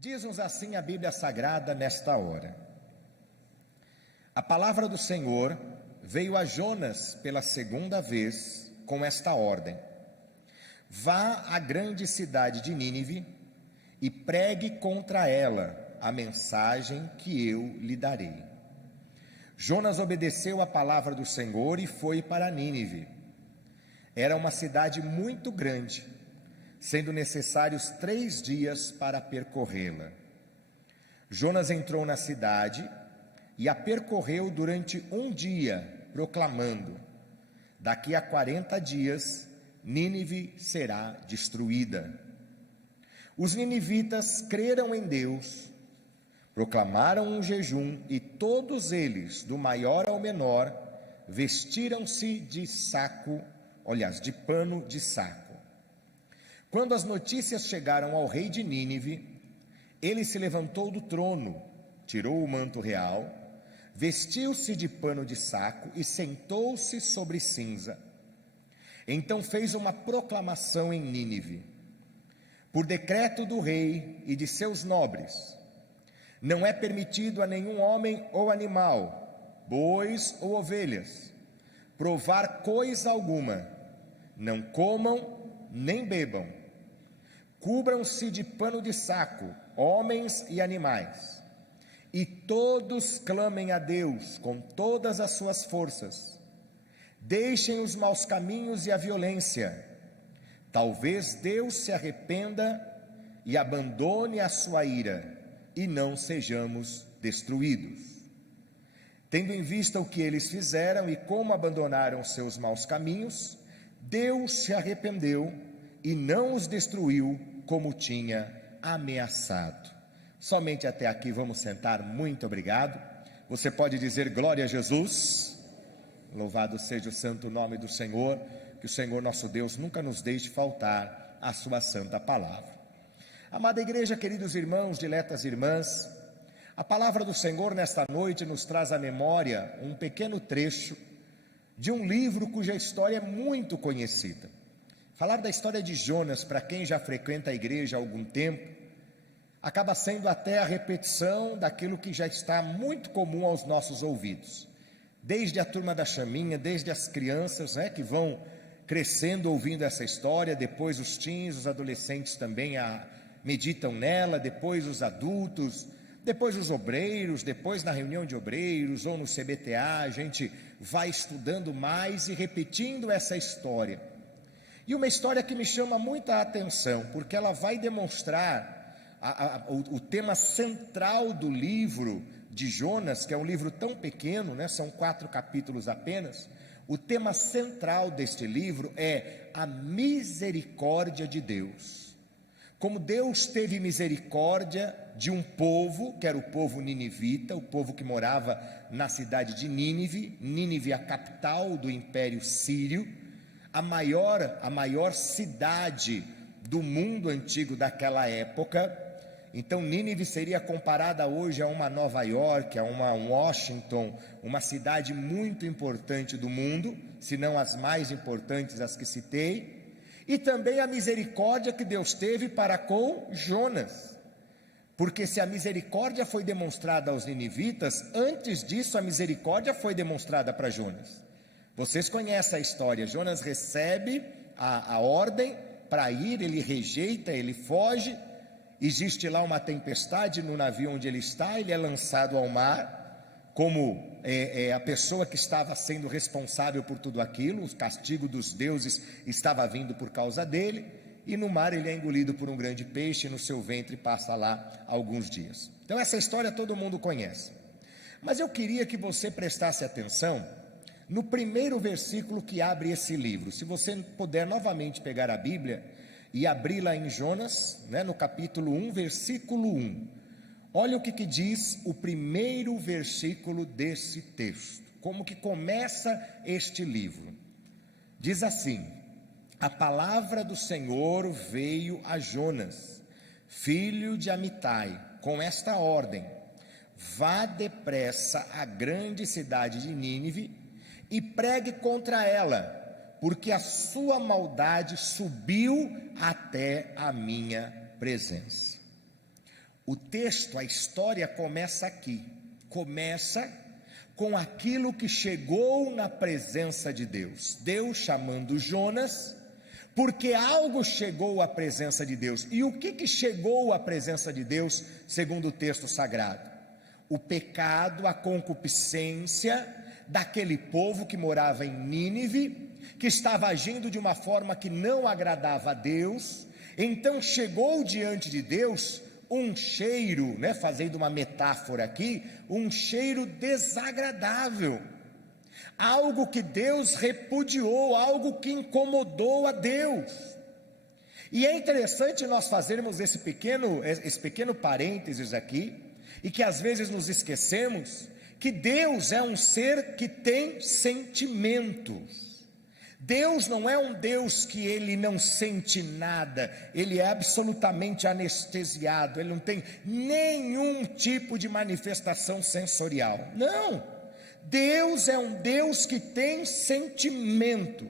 Diz-nos assim a Bíblia Sagrada nesta hora. A palavra do Senhor veio a Jonas pela segunda vez com esta ordem: vá à grande cidade de Nínive e pregue contra ela a mensagem que eu lhe darei. Jonas obedeceu a palavra do Senhor e foi para Nínive. Era uma cidade muito grande, sendo necessários 3 dias para percorrê-la. Jonas entrou na cidade e a percorreu durante 1 dia, proclamando: daqui a 40 dias, Nínive será destruída. Os ninivitas creram em Deus, proclamaram um jejum e todos eles, do maior ao menor, vestiram-se de pano de saco. Quando as notícias chegaram ao rei de Nínive, ele se levantou do trono, tirou o manto real, vestiu-se de pano de saco e sentou-se sobre cinza. Então fez uma proclamação em Nínive: por decreto do rei e de seus nobres, não é permitido a nenhum homem ou animal, bois ou ovelhas, provar coisa alguma, não comam nem bebam. Cubram-se de pano de saco, homens e animais, e todos clamem a Deus com todas as suas forças. Deixem os maus caminhos e a violência. Talvez Deus se arrependa e abandone a sua ira, e não sejamos destruídos. Tendo em vista o que eles fizeram e como abandonaram seus maus caminhos, Deus se arrependeu e não os destruiu como tinha ameaçado. Somente até aqui, vamos sentar. Muito obrigado. Você pode dizer glória a Jesus. Louvado seja o santo nome do Senhor. Que o Senhor nosso Deus nunca nos deixe faltar a sua santa palavra. Amada igreja, queridos irmãos, diletas irmãs, a palavra do Senhor nesta noite nos traz à memória um pequeno trecho de um livro cuja história é muito conhecida. Falar da história de Jonas, para quem já frequenta a igreja há algum tempo, acaba sendo até a repetição daquilo que já está muito comum aos nossos ouvidos. Desde a turma da chaminha, desde as crianças, que vão crescendo ouvindo essa história, depois os teens, os adolescentes também meditam nela, depois os adultos, depois os obreiros, depois na reunião de obreiros ou no CBTA, a gente vai estudando mais e repetindo essa história. E uma história que me chama muita atenção, porque ela vai demonstrar o tema central do livro de Jonas, que é um livro tão pequeno, são 4 capítulos apenas. O tema central deste livro é a misericórdia de Deus. Como Deus teve misericórdia de um povo, que era o povo ninivita, o povo que morava na cidade de Nínive. Nínive, a capital do Império Sírio, a maior cidade do mundo antigo daquela época. Então Nínive seria comparada hoje a uma Nova York, a uma Washington, uma cidade muito importante do mundo, se não as mais importantes, as que citei. E também a misericórdia que Deus teve para com Jonas, porque se a misericórdia foi demonstrada aos ninivitas, antes disso a misericórdia foi demonstrada para Jonas. Vocês conhecem a história. Jonas recebe a ordem para ir, ele rejeita, ele foge. Existe lá uma tempestade no navio onde ele está, ele é lançado ao mar, como a pessoa que estava sendo responsável por tudo aquilo. O castigo dos deuses estava vindo por causa dele, e no mar ele é engolido por um grande peixe, no seu ventre passa lá alguns dias. Então essa história todo mundo conhece, mas eu queria que você prestasse atenção no primeiro versículo que abre esse livro. Se você puder novamente pegar a Bíblia e abri-la em Jonas, no capítulo 1, versículo 1. Olha o que diz o primeiro versículo desse texto, como que começa este livro. Diz assim: a palavra do Senhor veio a Jonas, filho de Amitai, com esta ordem: vá depressa à grande cidade de Nínive e pregue contra ela, porque a sua maldade subiu até a minha presença. O texto, a história começa aqui, começa com aquilo que chegou na presença de Deus, Deus chamando Jonas, porque algo chegou à presença de Deus. E o que chegou à presença de Deus, segundo o texto sagrado? O pecado, a concupiscência daquele povo que morava em Nínive, que estava agindo de uma forma que não agradava a Deus. Então chegou diante de Deus um cheiro, fazendo uma metáfora aqui, um cheiro desagradável, algo que Deus repudiou, algo que incomodou a Deus. E é interessante nós fazermos esse pequeno parênteses aqui, e que às vezes nos esquecemos, que Deus é um ser que tem sentimentos. Deus não é um Deus que ele não sente nada, ele é absolutamente anestesiado, ele não tem nenhum tipo de manifestação sensorial. Não, Deus é um Deus que tem sentimentos,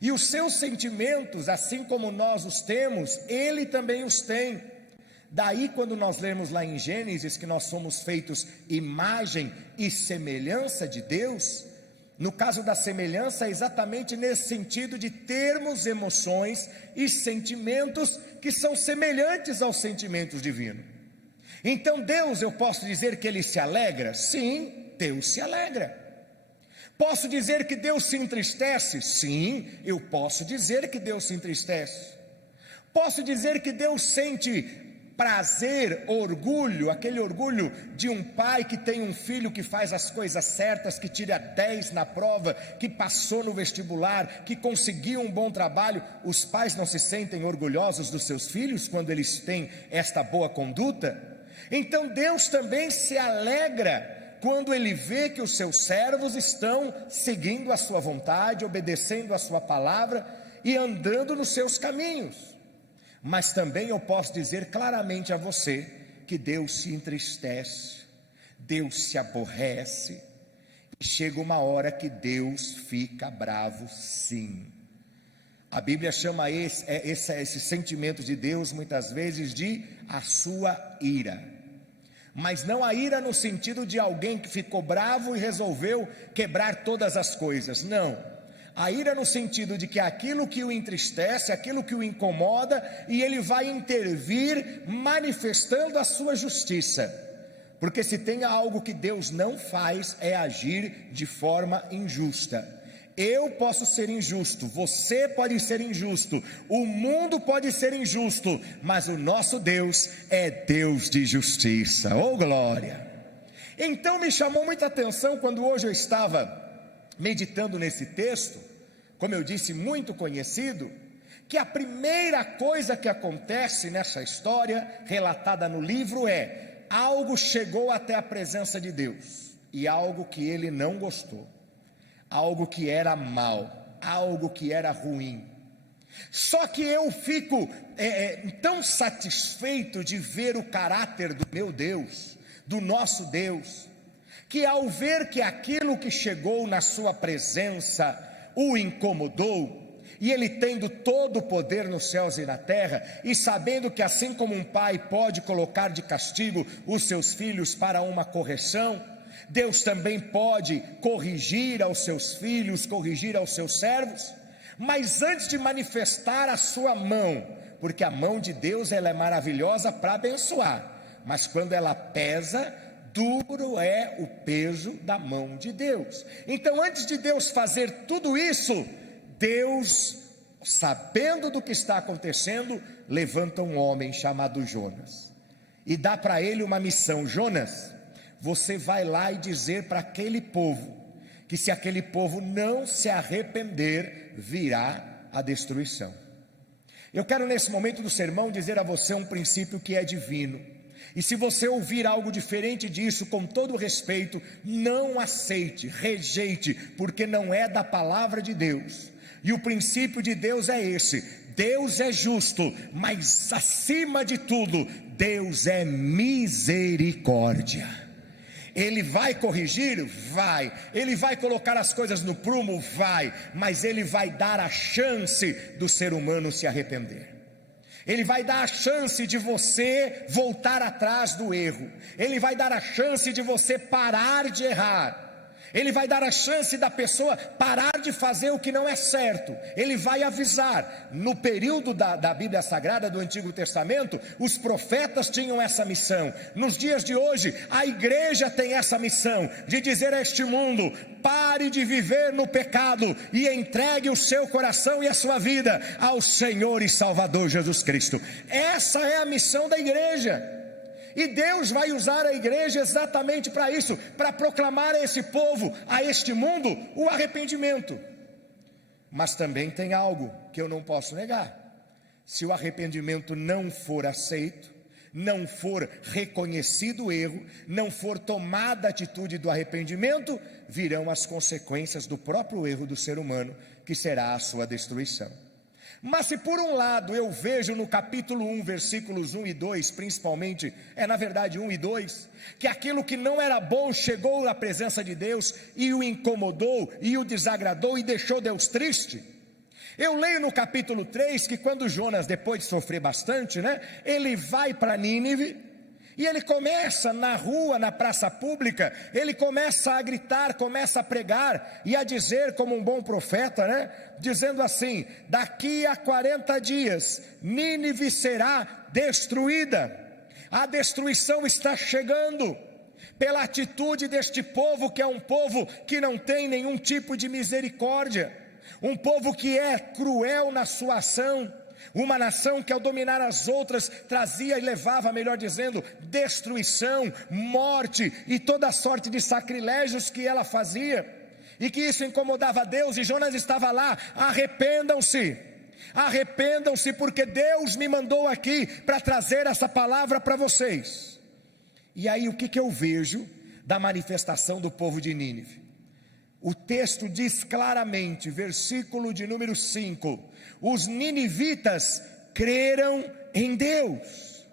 e os seus sentimentos, assim como nós os temos, ele também os tem. Daí quando nós lemos lá em Gênesis que nós somos feitos imagem e semelhança de Deus, no caso da semelhança é exatamente nesse sentido de termos emoções e sentimentos que são semelhantes aos sentimentos divinos. Então Deus, eu posso dizer que ele se alegra? Sim, Deus se alegra. Posso dizer que Deus se entristece? Sim, eu posso dizer que Deus se entristece. Posso dizer que Deus sente prazer, orgulho, aquele orgulho de um pai que tem um filho que faz as coisas certas, que tira 10 na prova, que passou no vestibular, que conseguiu um bom trabalho. Os pais não se sentem orgulhosos dos seus filhos quando eles têm esta boa conduta? Então Deus também se alegra quando ele vê que os seus servos estão seguindo a sua vontade, obedecendo a sua palavra e andando nos seus caminhos. Mas também eu posso dizer claramente a você que Deus se entristece, Deus se aborrece, e chega uma hora que Deus fica bravo, sim. A Bíblia chama esse sentimento de Deus muitas vezes de a sua ira, mas não a ira no sentido de alguém que ficou bravo e resolveu quebrar todas as coisas, não. A ira no sentido de que aquilo que o entristece, aquilo que o incomoda, e ele vai intervir manifestando a sua justiça, porque se tem algo que Deus não faz é agir de forma injusta. Eu posso ser injusto, você pode ser injusto, o mundo pode ser injusto, mas o nosso Deus é Deus de justiça. Oh glória! Então me chamou muita atenção quando hoje eu estava meditando nesse texto, como eu disse, muito conhecido, que a primeira coisa que acontece nessa história relatada no livro é: algo chegou até a presença de Deus, e algo que ele não gostou, algo que era mal, algo que era ruim. Só que eu fico tão satisfeito de ver o caráter do meu Deus, do nosso Deus, que ao ver que aquilo que chegou na sua presença o incomodou, e ele tendo todo o poder nos céus e na terra, e sabendo que assim como um pai pode colocar de castigo os seus filhos para uma correção, Deus também pode corrigir aos seus filhos, corrigir aos seus servos. Mas antes de manifestar a sua mão, porque a mão de Deus ela é maravilhosa para abençoar, mas quando ela pesa, duro é o peso da mão de Deus. Então antes de Deus fazer tudo isso, Deus, sabendo do que está acontecendo, levanta um homem chamado Jonas, e dá para ele uma missão: Jonas, você vai lá e dizer para aquele povo, que se aquele povo não se arrepender, virá a destruição. Eu quero nesse momento do sermão dizer a você um princípio que é divino, e se você ouvir algo diferente disso, com todo respeito, não aceite, rejeite, porque não é da palavra de Deus. E o princípio de Deus é esse: Deus é justo, mas acima de tudo, Deus é misericórdia. Ele vai corrigir? Vai. Ele vai colocar as coisas no prumo? Vai. Mas ele vai dar a chance do ser humano se arrepender. Ele vai dar a chance de você voltar atrás do erro. Ele vai dar a chance de você parar de errar. Ele vai dar a chance da pessoa parar de fazer o que não é certo. Ele vai avisar. No período da Bíblia Sagrada do Antigo Testamento, os profetas tinham essa missão. Nos dias de hoje, a igreja tem essa missão de dizer a este mundo: pare de viver no pecado e entregue o seu coração e a sua vida ao Senhor e Salvador Jesus Cristo. Essa é a missão da igreja. E Deus vai usar a igreja exatamente para isso, para proclamar a esse povo, a este mundo, o arrependimento. Mas também tem algo que eu não posso negar: se o arrependimento não for aceito, não for reconhecido o erro, não for tomada a atitude do arrependimento, virão as consequências do próprio erro do ser humano, que será a sua destruição. Mas se por um lado eu vejo no capítulo 1, versículos 1 e 2, principalmente, na verdade 1 e 2, que aquilo que não era bom chegou à presença de Deus e o incomodou, e o desagradou e deixou Deus triste. Eu leio no capítulo 3 que quando Jonas, depois de sofrer bastante, ele vai para Nínive, e ele começa na rua, na praça pública, ele começa a gritar, começa a pregar e a dizer como um bom profeta, dizendo assim: daqui a 40 dias, Nínive será destruída. A destruição está chegando, pela atitude deste povo, que é um povo que não tem nenhum tipo de misericórdia, um povo que é cruel na sua ação, uma nação que ao dominar as outras trazia e levava, melhor dizendo, destruição, morte e toda sorte de sacrilégios que ela fazia, e que isso incomodava a Deus. E Jonas estava lá: arrependam-se, arrependam-se, porque Deus me mandou aqui para trazer essa palavra para vocês. E aí o que eu vejo da manifestação do povo de Nínive? O texto diz claramente, versículo de número 5: os ninivitas creram em Deus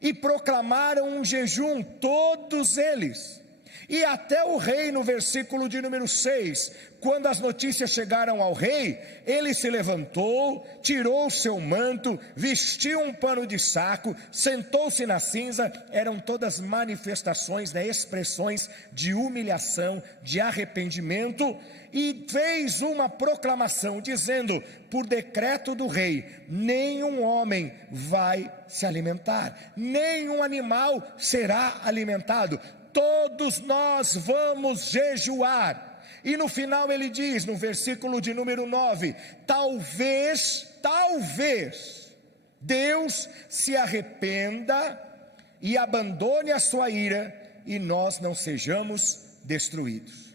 e proclamaram um jejum, todos eles. E até o rei, no versículo de número 6, quando as notícias chegaram ao rei, ele se levantou, tirou o seu manto, vestiu um pano de saco, sentou-se na cinza. Eram todas manifestações, expressões de humilhação, de arrependimento, e fez uma proclamação dizendo: por decreto do rei, nenhum homem vai se alimentar, nenhum animal será alimentado, todos nós vamos jejuar. E no final ele diz, no versículo de número 9: talvez Deus se arrependa e abandone a sua ira e nós não sejamos destruídos.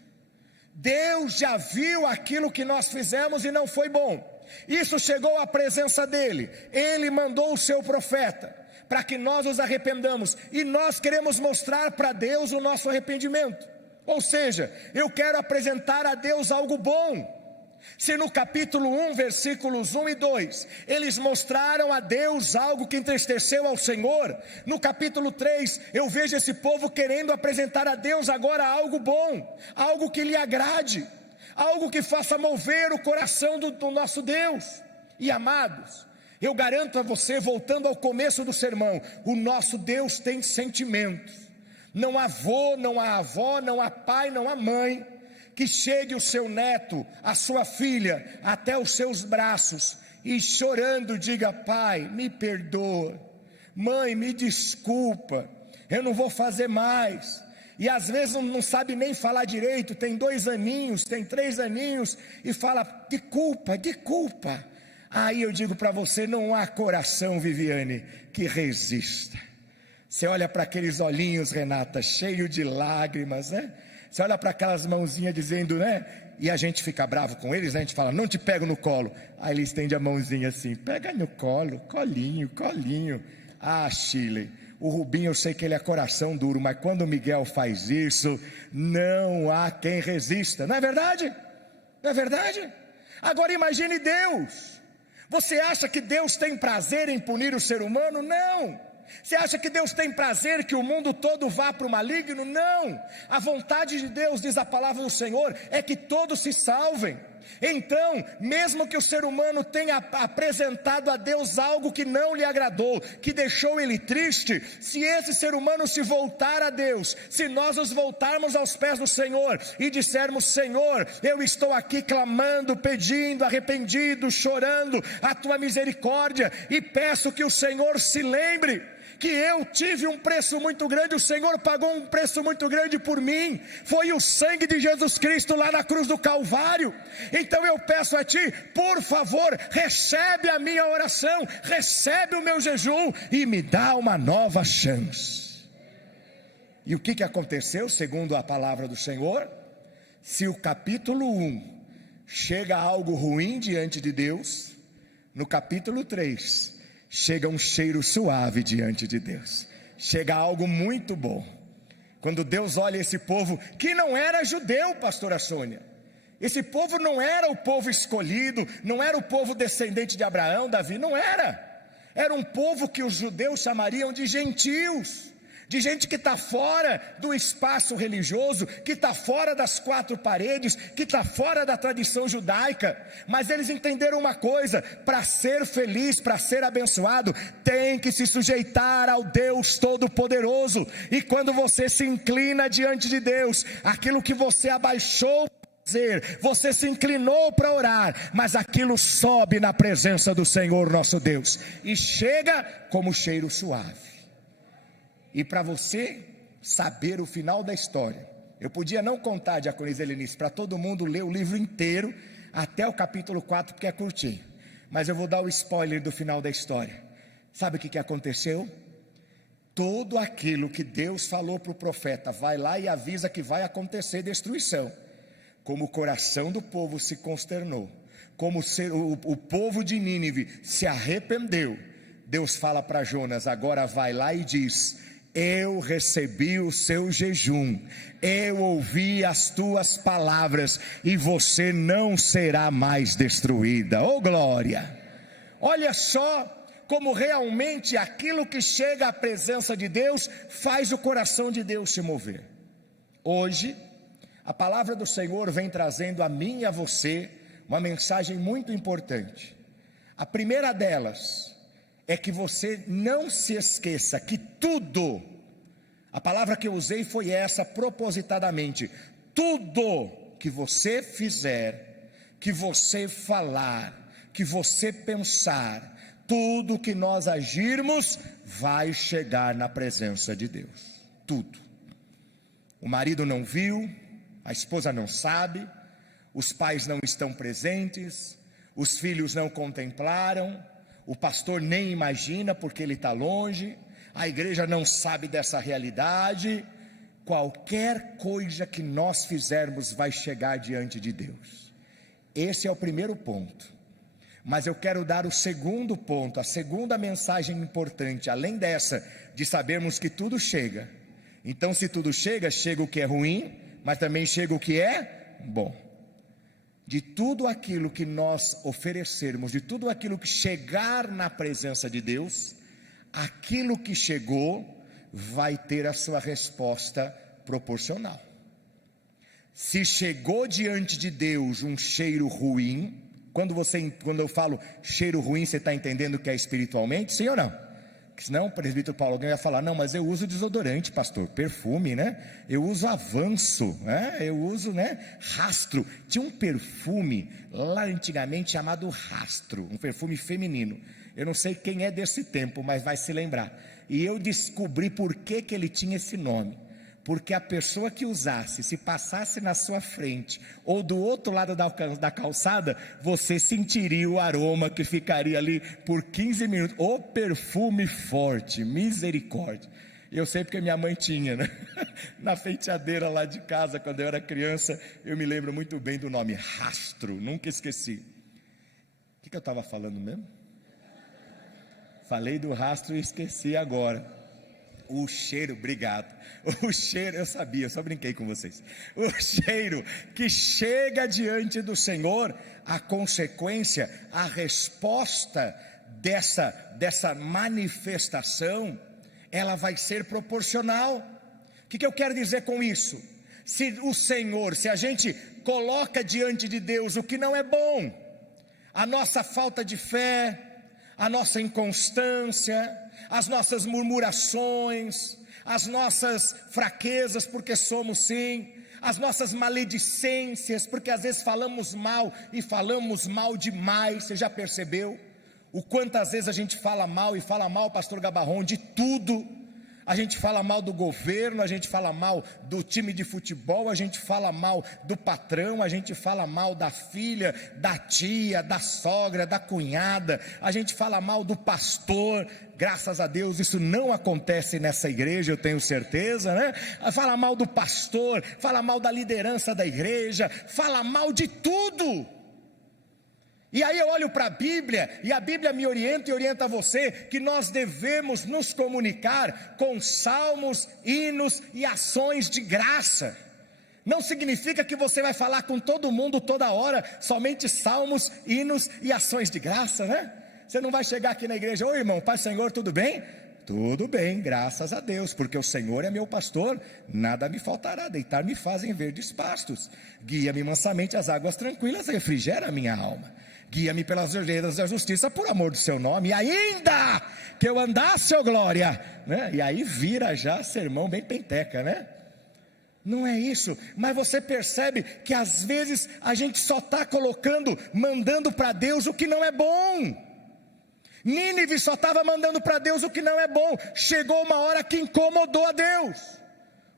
Deus já viu aquilo que nós fizemos e não foi bom. Isso chegou à presença dele. Ele mandou o seu profeta para que nós nos arrependamos, e nós queremos mostrar para Deus o nosso arrependimento. Ou seja, eu quero apresentar a Deus algo bom. Se no capítulo 1, versículos 1 e 2, eles mostraram a Deus algo que entristeceu ao Senhor, no capítulo 3, eu vejo esse povo querendo apresentar a Deus agora algo bom, algo que lhe agrade, algo que faça mover o coração do nosso Deus. E amados, eu garanto a você, voltando ao começo do sermão, o nosso Deus tem sentimentos. Não há avô, não há avó, não há pai, não há mãe que chegue o seu neto, a sua filha, até os seus braços e chorando diga: pai, me perdoa, mãe, me desculpa, eu não vou fazer mais. E às vezes não sabe nem falar direito, tem 2 aninhos, tem 3 aninhos, e fala: de culpa. Aí eu digo para você, não há coração, Viviane, que resista. Você olha para aqueles olhinhos, Renata, cheio de lágrimas, Você olha para aquelas mãozinhas dizendo, e a gente fica bravo com eles, a gente fala: não te pego no colo. Aí ele estende a mãozinha assim: pega no colo, colinho. Ah, Chile, o Rubinho, eu sei que ele é coração duro, mas quando o Miguel faz isso, não há quem resista. Não é verdade? Não é verdade? Agora imagine Deus. Você acha que Deus tem prazer em punir o ser humano? Não. Você acha que Deus tem prazer que o mundo todo vá para o maligno? Não. A vontade de Deus, diz a palavra do Senhor, é que todos se salvem. Então, mesmo que o ser humano tenha apresentado a Deus algo que não lhe agradou, que deixou ele triste, se esse ser humano se voltar a Deus, se nós nos voltarmos aos pés do Senhor e dissermos: Senhor, eu estou aqui clamando, pedindo, arrependido, chorando a tua misericórdia, e peço que o Senhor se lembre que eu tive um preço muito grande, o Senhor pagou um preço muito grande por mim, foi o sangue de Jesus Cristo lá na cruz do Calvário. Então eu peço a Ti, por favor, recebe a minha oração, recebe o meu jejum e me dá uma nova chance. E o que aconteceu segundo a palavra do Senhor? Se o capítulo 1 chega algo ruim diante de Deus, no capítulo 3 chega um cheiro suave diante de Deus, chega algo muito bom. Quando Deus olha esse povo, que não era judeu, pastora Sônia, esse povo não era o povo escolhido, não era o povo descendente de Abraão, Davi, não era, era um povo que os judeus chamariam de gentios, de gente que está fora do espaço religioso, que está fora das quatro paredes, que está fora da tradição judaica. Mas eles entenderam uma coisa: para ser feliz, para ser abençoado, tem que se sujeitar ao Deus Todo-Poderoso. E quando você se inclina diante de Deus, aquilo que você abaixou, você se inclinou para orar, mas aquilo sobe na presença do Senhor nosso Deus e chega como cheiro suave. E para você saber o final da história, eu podia não contar, diaconisa Helenice, para todo mundo ler o livro inteiro, até o capítulo 4, porque é curtinho, mas eu vou dar o spoiler do final da história. Sabe o que aconteceu? Tudo aquilo que Deus falou para o profeta, vai lá e avisa que vai acontecer destruição. Como o coração do povo se consternou, como o povo de Nínive se arrependeu, Deus fala para Jonas: agora vai lá e diz: eu recebi o seu jejum, eu ouvi as tuas palavras, e você não será mais destruída. Oh glória! Olha só como realmente aquilo que chega à presença de Deus faz o coração de Deus se mover. Hoje a palavra do Senhor vem trazendo a mim e a você uma mensagem muito importante. A primeira delas é que você não se esqueça que tudo, a palavra que eu usei foi essa propositadamente, tudo que você fizer, que você falar, que você pensar, tudo que nós agirmos, vai chegar na presença de Deus, tudo. O marido não viu, a esposa não sabe, os pais não estão presentes, os filhos não contemplaram, o pastor nem imagina porque ele está longe, a igreja não sabe dessa realidade. Qualquer coisa que nós fizermos vai chegar diante de Deus. Esse é o primeiro ponto. Mas eu quero dar o segundo ponto, a segunda mensagem importante, além dessa, de sabermos que tudo chega. Então, se tudo chega, chega o que é ruim, mas também chega o que é bom. De tudo aquilo que nós oferecermos, de tudo aquilo que chegar na presença de Deus, aquilo que chegou vai ter a sua resposta proporcional. Se chegou diante de Deus um cheiro ruim, quando eu falo cheiro ruim, você está entendendo que é espiritualmente, sim ou não? Senão o presbítero Paulo alguém vai falar: não, mas eu uso desodorante, pastor, perfume, né? Eu uso Avanço, né? Eu uso, né, Rastro. Tinha um perfume lá antigamente chamado Rastro, um perfume feminino. Eu não sei quem é desse tempo, mas vai se lembrar. E eu descobri por que ele tinha esse nome. Porque a pessoa que usasse, se passasse na sua frente ou do outro lado da calçada, você sentiria o aroma que ficaria ali por 15 minutos. O perfume forte, misericórdia. Eu sei porque minha mãe tinha, né? Na penteadeira lá de casa, quando eu era criança, eu me lembro muito bem do nome, Rastro, nunca esqueci. O que eu estava falando mesmo? Falei do Rastro e esqueci agora. O cheiro, obrigado. O cheiro, eu sabia, eu só brinquei com vocês. O cheiro que chega diante do Senhor, a consequência, a resposta dessa manifestação, ela vai ser proporcional. O que eu quero dizer com isso? se a gente coloca diante de Deus o que não é bom, a nossa falta de fé, a nossa inconstância, as nossas murmurações, as nossas fraquezas, porque somos sim, as nossas maledicências, porque às vezes falamos mal e falamos mal demais. Você já percebeu o quantas vezes a gente fala mal, e fala mal, pastor Gabarron, de tudo? A gente fala mal do governo, a gente fala mal do time de futebol, a gente fala mal do patrão, a gente fala mal da filha, da tia, da sogra, da cunhada, a gente fala mal do pastor. Graças a Deus isso não acontece nessa igreja, eu tenho certeza, né? Fala mal do pastor, fala mal da liderança da igreja, fala mal de tudo. E aí eu olho para a Bíblia, e a Bíblia me orienta e orienta você, que nós devemos nos comunicar com salmos, hinos e ações de graça. Não significa que você vai falar com todo mundo toda hora, somente salmos, hinos e ações de graça, né? Você não vai chegar aqui na igreja: oi irmão, Pai Senhor, tudo bem? Tudo bem, graças a Deus, porque o Senhor é meu pastor, nada me faltará, deitar-me faz em verdes pastos, guia-me mansamente às águas tranquilas, refrigera a minha alma. Guia-me pelas veredas da justiça, por amor do seu nome, e ainda que eu andasse, ó glória, né? E aí vira já sermão bem penteca, né? Não é isso, mas você percebe que às vezes a gente só está mandando para Deus o que não é bom. Nínive só estava mandando para Deus o que não é bom, chegou uma hora que incomodou a Deus.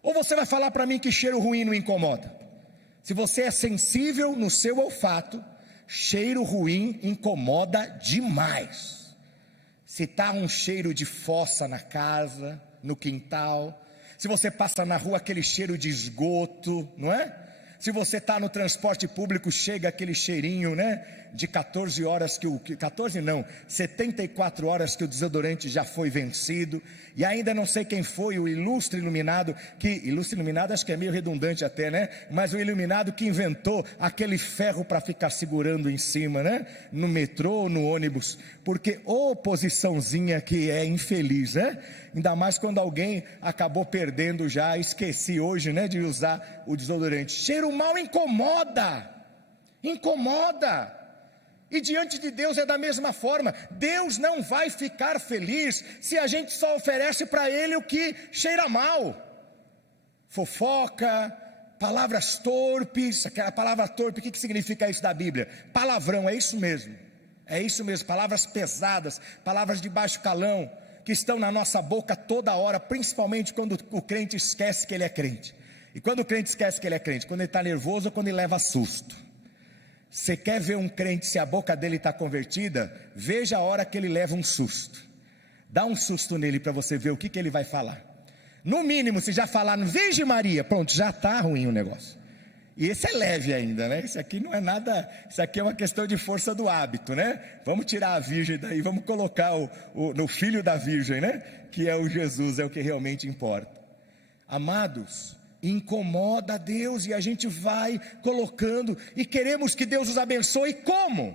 Ou você vai falar para mim que cheiro ruim não incomoda? Se você é sensível no seu olfato, cheiro ruim incomoda demais. Se está um cheiro de fossa na casa, no quintal, se você passa na rua aquele cheiro de esgoto, não é? Se você está no transporte público, chega aquele cheirinho, né? De 74 horas que o desodorante já foi vencido, e ainda não sei quem foi o ilustre iluminado acho que é meio redundante até, né? Mas o iluminado que inventou aquele ferro para ficar segurando em cima, né? No metrô, no ônibus, porque posiçãozinha que é infeliz, né? Ainda mais quando alguém acabou perdendo já, esqueci hoje, né? De usar o desodorante. Cheiro mal incomoda. E diante de Deus é da mesma forma. Deus não vai ficar feliz se a gente só oferece para Ele o que cheira mal. Fofoca, palavras torpes. Aquela palavra torpe, o que significa isso da Bíblia? Palavrão, é isso mesmo, palavras pesadas, palavras de baixo calão, que estão na nossa boca toda hora, principalmente quando o crente esquece que ele é crente. E quando o crente esquece que ele é crente? Quando ele está nervoso ou quando ele leva susto. Você quer ver um crente, se a boca dele está convertida? Veja a hora que ele leva um susto. Dá um susto nele para você ver o que ele vai falar. No mínimo, se já falar no Virgem Maria, pronto, já está ruim o negócio. E esse é leve ainda, né? Isso aqui não é nada, isso aqui é uma questão de força do hábito, né? Vamos tirar a Virgem daí, vamos colocar no filho da Virgem, né? Que é o Jesus, é o que realmente importa. Amados, incomoda a Deus, e a gente vai colocando, e queremos que Deus nos abençoe. Como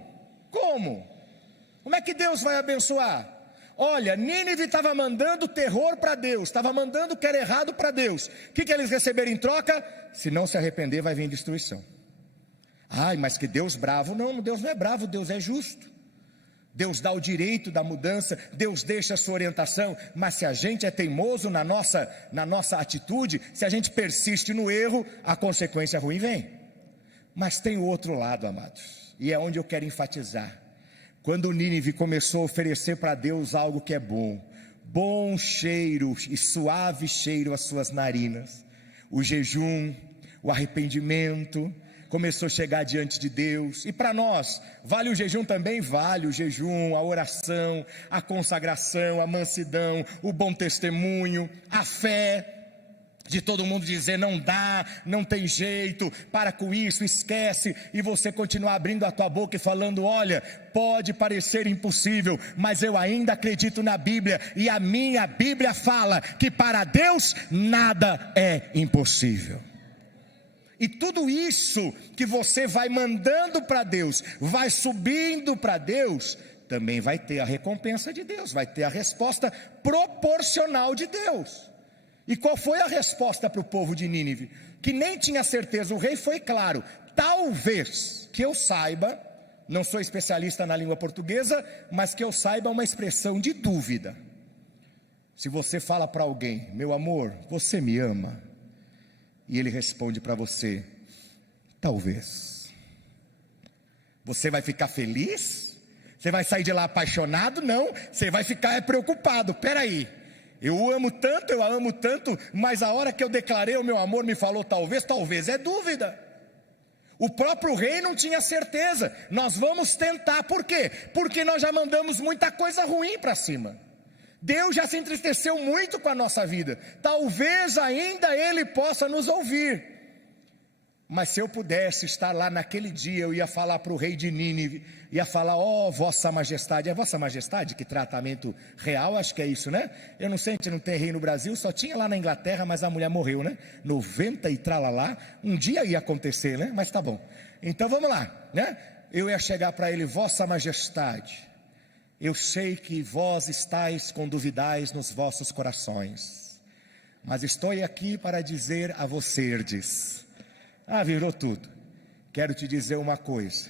é que Deus vai abençoar? Olha, Nínive estava mandando terror para Deus, estava mandando o que era errado para Deus. O que eles receberam em troca? Se não se arrepender, vai vir destruição. Ai, mas que Deus bravo. Não, Deus não é bravo, Deus é justo. Deus dá o direito da mudança, Deus deixa a sua orientação, mas se a gente é teimoso na nossa atitude, se a gente persiste no erro, a consequência ruim vem. Mas tem o outro lado, amados, e é onde eu quero enfatizar. Quando Nínive começou a oferecer para Deus algo que é bom cheiro e suave cheiro às suas narinas, o jejum, o arrependimento, começou a chegar diante de Deus. E para nós, vale o jejum também? Vale o jejum, a oração, a consagração, a mansidão, o bom testemunho, a fé, de todo mundo dizer não dá, não tem jeito, para com isso, esquece, e você continuar abrindo a tua boca e falando: olha, pode parecer impossível, mas eu ainda acredito na Bíblia, e a minha Bíblia fala que para Deus nada é impossível. E tudo isso que você vai mandando para Deus, vai subindo para Deus, também vai ter a recompensa de Deus, vai ter a resposta proporcional de Deus. E qual foi a resposta para o povo de Nínive? Que nem tinha certeza, o rei foi claro: talvez, que eu saiba, não sou especialista na língua portuguesa, mas que eu saiba uma expressão de dúvida. Se você fala para alguém: meu amor, você me ama? E ele responde para você: talvez. Você vai ficar feliz? Você vai sair de lá apaixonado? Não, você vai ficar preocupado. Peraí, eu o amo tanto, eu a amo tanto, mas a hora que eu declarei o meu amor me falou talvez, talvez é dúvida. O próprio rei não tinha certeza. Nós vamos tentar, por quê? Porque nós já mandamos muita coisa ruim para cima. Deus já se entristeceu muito com a nossa vida. Talvez ainda Ele possa nos ouvir. Mas se eu pudesse estar lá naquele dia, eu ia falar para o rei de Nínive, ia falar: ó, vossa majestade. É vossa majestade? Que tratamento real, acho que é isso, né? Eu não sei, a gente não tem rei no Brasil, só tinha lá na Inglaterra, mas a mulher morreu, né? 90 e tralalá, um dia ia acontecer, né? Mas tá bom, então vamos lá, né? Eu ia chegar para ele: vossa majestade, eu sei que vós estáis com duvidais nos vossos corações, mas estou aqui para dizer a vocês. Virou tudo. Quero te dizer uma coisa: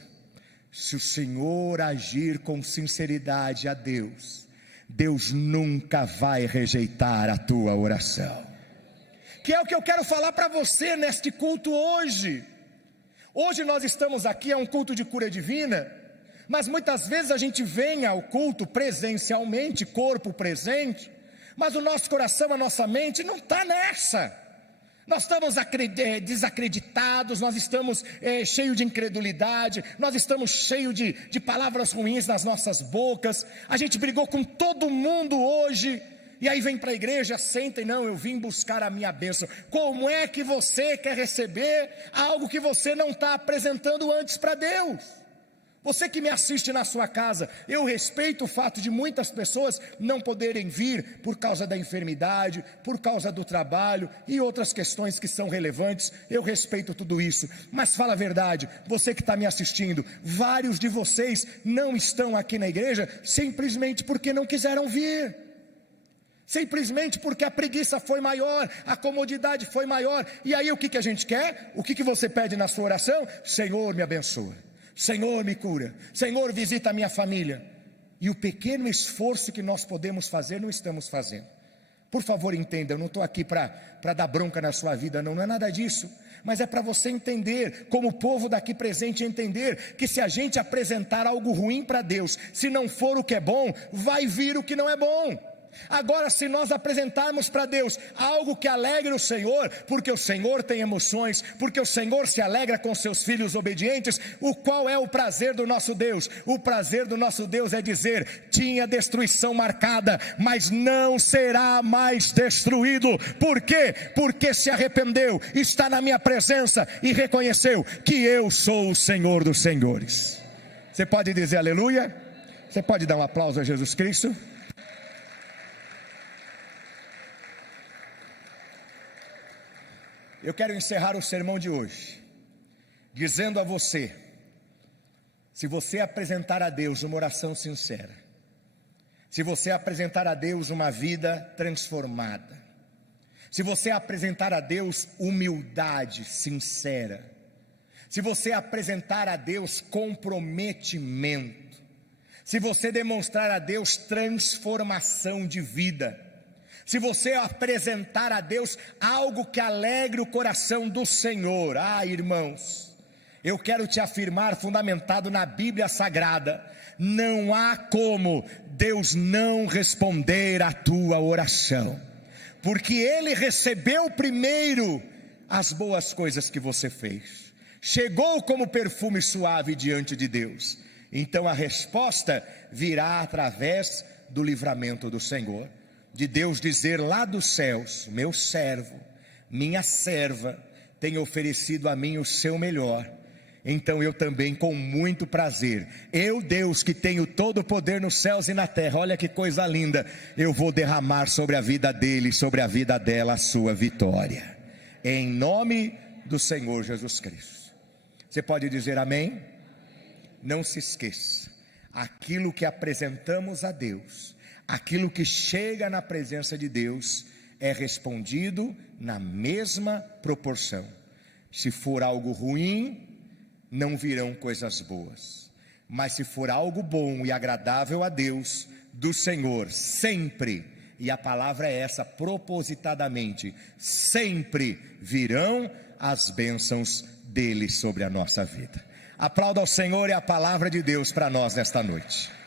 se o Senhor agir com sinceridade a Deus, Deus nunca vai rejeitar a tua oração. Que é o que eu quero falar para você neste culto hoje. Hoje nós estamos aqui, é um culto de cura divina, mas muitas vezes a gente vem ao culto presencialmente, corpo presente, mas o nosso coração, a nossa mente não está nessa. Nós estamos desacreditados, nós estamos cheios de incredulidade, nós estamos cheios de palavras ruins nas nossas bocas. A gente brigou com todo mundo hoje, e aí vem para a igreja, senta e: não, eu vim buscar a minha bênção. Como é que você quer receber algo que você não está apresentando antes para Deus? Você que me assiste na sua casa, eu respeito o fato de muitas pessoas não poderem vir por causa da enfermidade, por causa do trabalho e outras questões que são relevantes. Eu respeito tudo isso, mas fala a verdade, você que está me assistindo, vários de vocês não estão aqui na igreja simplesmente porque não quiseram vir, simplesmente porque a preguiça foi maior, a comodidade foi maior. E aí o que a gente quer? O que você pede na sua oração? Senhor, me abençoa. Senhor, me cura. Senhor, visita a minha família. E o pequeno esforço que nós podemos fazer, não estamos fazendo. Por favor, entenda, eu não estou aqui para dar bronca na sua vida, não é nada disso. Mas é para você entender, como o povo daqui presente entender, que se a gente apresentar algo ruim para Deus, se não for o que é bom, vai vir o que não é bom. Agora, se nós apresentarmos para Deus algo que alegre o Senhor, porque o Senhor tem emoções, porque o Senhor se alegra com seus filhos obedientes, qual é o prazer do nosso Deus? O prazer do nosso Deus é dizer: tinha destruição marcada, mas não será mais destruído. Por quê? Porque se arrependeu, está na minha presença e reconheceu que eu sou o Senhor dos senhores. Você pode dizer aleluia? Você pode dar um aplauso a Jesus Cristo? Eu quero encerrar o sermão de hoje dizendo a você: se você apresentar a Deus uma oração sincera, se você apresentar a Deus uma vida transformada, se você apresentar a Deus humildade sincera, se você apresentar a Deus comprometimento, se você demonstrar a Deus transformação de vida, se você apresentar a Deus algo que alegre o coração do Senhor, irmãos, eu quero te afirmar, fundamentado na Bíblia Sagrada, não há como Deus não responder à tua oração, porque Ele recebeu primeiro as boas coisas que você fez, chegou como perfume suave diante de Deus, então a resposta virá através do livramento do Senhor, de Deus dizer lá dos céus: meu servo, minha serva, tem oferecido a mim o seu melhor, então eu também com muito prazer, eu Deus que tenho todo o poder nos céus e na terra, olha que coisa linda, eu vou derramar sobre a vida dele, sobre a vida dela, a sua vitória, em nome do Senhor Jesus Cristo. Você pode dizer amém? Não se esqueça, aquilo que apresentamos a Deus, aquilo que chega na presença de Deus, é respondido na mesma proporção. Se for algo ruim, não virão coisas boas. Mas se for algo bom e agradável a Deus, do Senhor, sempre, e a palavra é essa, propositadamente, sempre virão as bênçãos dele sobre a nossa vida. Aplauda ao Senhor e a palavra de Deus para nós nesta noite.